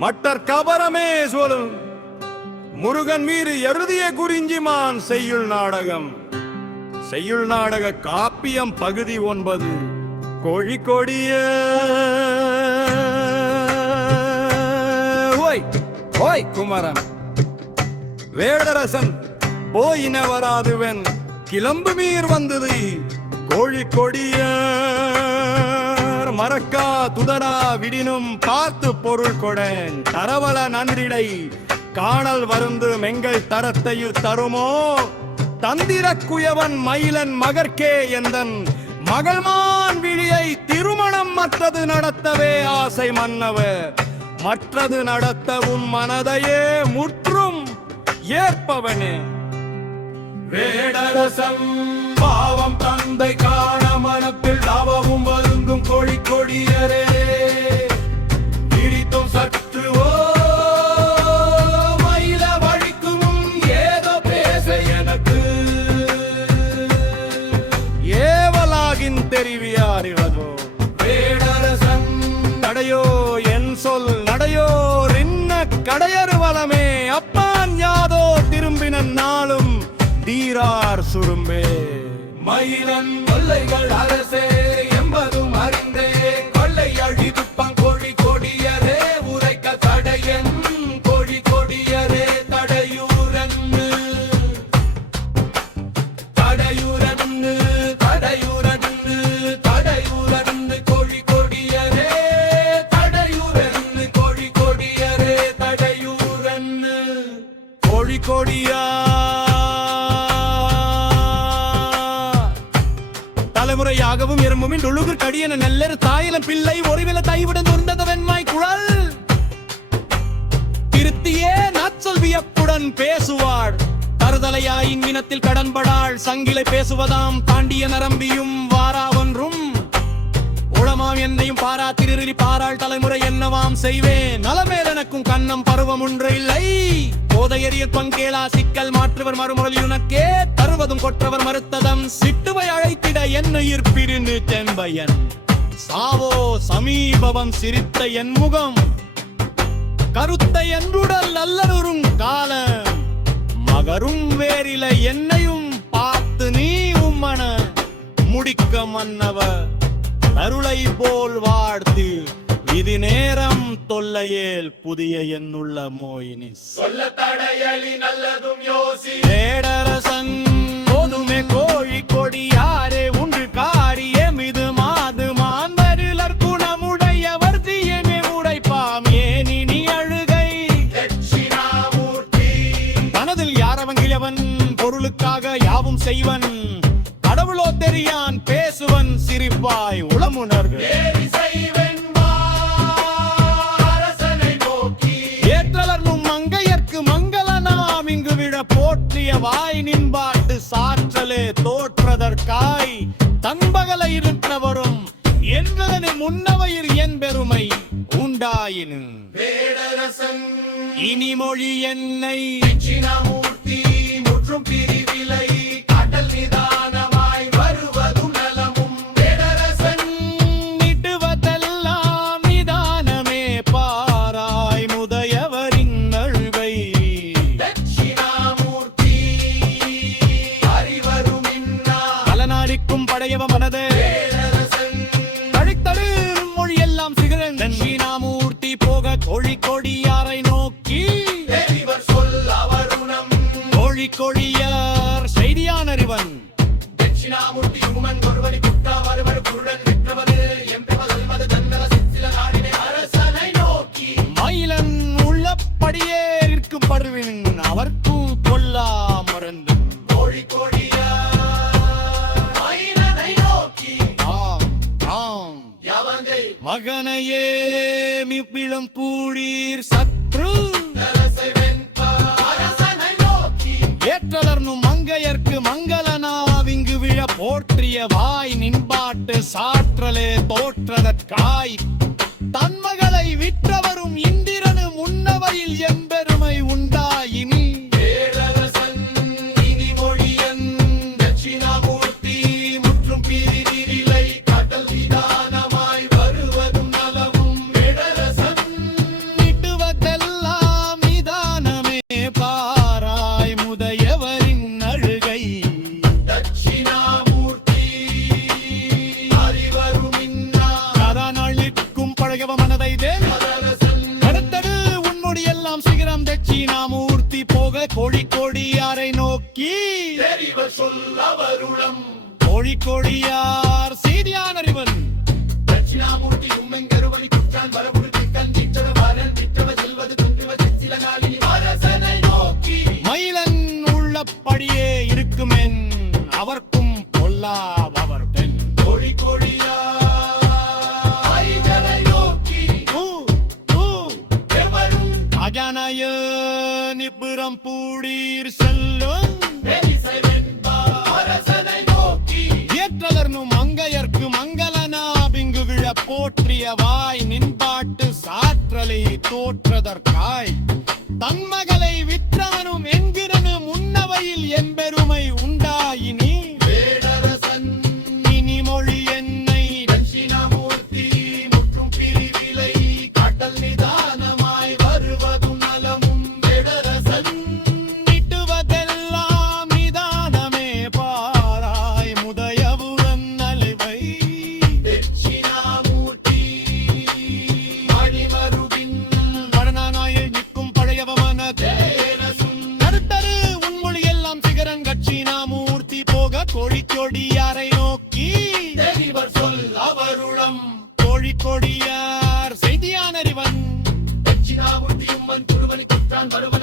மட்டர் கபரமே சொல்லும் முருகன் மீது எழுதிய குறிஞ்சிமான் செய்யுள் நாடகம். செய்யுள் நாடக காப்பியம் பகுதி 9. கோழிக்கோடிய ஓய் ஓய் குமரன் வேடரசன் போயின வராதுவன் கிளம்பு மீர் வந்தது கோழிக்கொடிய மறக்கா துதரா விடினும் பார்த்து பொருள் கொடன் தரவள நன்றிடை காணல் வருந்து மெங்கள் தரத்தையு தருமோ தந்திர குயவன் மயிலன் மகர்க்கே எந்தன் மகள்மான் விழியை திருமணம் மற்றது நடத்தவே ஆசை மன்னவ மற்றது நடத்தவும் மனதையே முற்றும் ஏற்பவனே. வேடரசம் பாவம் தந்தை காண மனத்தில் லாபமும் வருந்தும் கோழிக்கொடியரே இடித்தும் சற்று மயில வழிக்கும் ஏதோ பேச எனக்கு ஏவலாகின் தெரிவியாரிவதோ. வேடரசன் நடையோ என் சொல் நடையோ ரின்ன கடையறு வளமே அப்பான் யாதோ திரும்பின நாளும் தீரார் சுரும்பே. மயிலன் கொள்ளைகள் அரசே என்பதும் அறிந்தே கொள்ளை அழிதுப்பம் கோழிக்கொடியரே உரைக்க தடையன் கோழிக்கொடியரே தடையூரன்னு தடையூரன்னு தடையூரன்னு தடையூரன்னு கோழிக்கொடியரே தடையூரன்னு கோழிக்கொடியரே தடையூரன்னு கோழிக்கொடியா தலைமுறையாகவும் எறும்புமின் ஒழுகுர் கடியன நல்லரு தாயிலம் பிள்ளை ஒருவில தைவிடன் துர்ந்தத வெண்மாய் குழல் திருத்தியே நாச்சொல் வியப்புடன் பேசுவாள் தருதலையாயின் வினத்தில் கடன்படாள் சங்கிலை பேசுவதாம் தாண்டிய நரம்பியும் வாரா ஒன்றும் உளமாம் என்னையும் பாரா திருறி பாராள் தலைமுறை என்னவாம் செய்வேன் நலமேல் எனக்கும் கண்ணம் பருவம் ஒன்று இல்லை போதையறிய பங்கேலா சிக்கல் மாற்றுவர் மறுமுறையில் உனக்கே தருவதும் கொற்றவர் மறுத்ததம் சிட்டுவை அழைத்திட என்னுயிர் பிரிந்து தெம்பயன் சாவோ சமீபவம் சிரித்த என் முகம் கருத்த என்றுடல் நல்லருறும் காலம் மகரும் வேறில என்னையும் பார்த்து நீ உம்மன முடிக்க மன்னவர் அருளை போல் வாழ்த்து விதி நேரம் தொல்லையேல் புதிய என்னுள்ள மோயினி சொல்ல தடையலி நல்லதும் யோசி. வேடரசன் போதுமே கோழிக்கொடி யாரே உண்டு காரியம் இது மாது மாந்தருளர் குணமுடையவர் தீயமே உடைப்பாம் ஏனி நீ அழுகை தட்சிணாமூர்த்தி மனதில் யாரவங்கிழவன் பொருளுக்காக யாவும் செய்வன் கடவுளோ தெரியான் பேசுவன் சிரிப்பாய் உளமுணர்வு ஏற்றலர்னும் மங்கையர்க்கு மங்களனாம் இங்கு விழ போற்றிய வாய் நின்பாட்டு சாற்றலே தோற்றதற்காய் தன்பகல இருந்தவரும் என்றதனை முன்னவையில் என் பெருமை உண்டாயினு. வேடரசன் இனி மொழி என்னை தட்சிணாமூர்த்தி முற்றும் பிரிவிலை கடல் நிதானமாய் வருவதும் நலமும் வேடரசன் நிட்டுவதெல்லாம் நிதானமே பாராய் முதையவரின் நல்வை தட்சிணாமூர்த்தி அறிவரும் இன்னா பலனாடிக்கும் படையவ மனதே தழித்தடு மொழியெல்லாம் சிகரன் தட்சிணாமூர்த்தி போக கோழிக்கொடியாரை நோக்கி சொல்ல வருணம் கோழிக்கொடியார் செய்தியான அறிவன் தட்சிணாமூர்த்தி உமன் ஒருவனி புத்தா வருவர் குருடன் விற்றவது எம்பெவல்மது தன்னல சிற்சில நாடினை அரசனை நோக்கி மயிலன் உள்ளபடியே இருக்கும் பருவின் அவர்க்கும் கொல்லா மறந்து கோழிக்கொடியார் மயிலனை நோக்கி ஆம் ஆம் யவங்கை மகனையே மிப்பிளம் பூடீர் சத்ரு ஏற்றலர்னும் மங்கையர்க்கு மங்களனாவிங்கு விழ போற்றிய வாய் நின்பாட்டு சாற்றலே தோற்றதற்காய் தன்மகளை விற்றவரும் இந்திரனு முன்னவையில் எம்பெருமை உண்டாயினி. வேடரசன் இனி மொழியன் தட்சிணாமூர்த்தி முற்றும் பிரிநிலை கடல் நிதானமாய் வருவதும் நலமும் வேடரசன் நிட்டுவ கோழிக்கோடியாரை நோக்கி தெரிவர் சொல்லவருளம் கோழிக்கோடியார் செய்தியானறிவன் தட்சிணாமூர்த்தி உம்மெங்கருவழி குற்றான் வரவுறுத்தி கண்டிற்றவ வரன் விற்றவ செல்வது துன்றுவ சில நாளில் அரசனை நோக்கி மயிலன் உள்ளபடியே இருக்குமென் அவர்க்கும் பொல்லாவர் பெண் கோழிக்கோடியாரை நோக்கி எவரும் அஜானய நிபுரம் பூடீர் செல்லும் அரசனை நோக்கி ஏற்றதர்னும் மங்கையர்க்கு மங்களனாபிங்கு விழ போற்றிய வாய் நின்பாட்டு சாற்றலை தோற்றதற்காய் தன்மகளை விற்றவனும் என்கிறனு முன்னவையில் என்பெருமை உண்டாயினி வேடரசன் இனி மொழி என்னை தட்சிணாமூர்த்தி முற்றும் பிரிவிலை காட்டல் நிதானமாய் வருவதும் நலமும் வேடரசன் நீட்டுவதெல்லாம் நிதானமே பாராய் முதயவுடன் நலிவை தட்சிணாமூர்த்தி அடிமருவின் வடநானாயை நிற்கும் பழையவமான தேரசும் கருத்தரு உன்மொழி எல்லாம் சிகரன் கட்சிணாமூர்த்தி போக கோழிக்கோடியாரை நோக்கி தெரிவர் சொல்லவருளம் கோழிக்கோடியார் செய்தியானறிவன் தட்சிணாமூர்த்தி உம்மன் குருவனி குற்றான் வருவ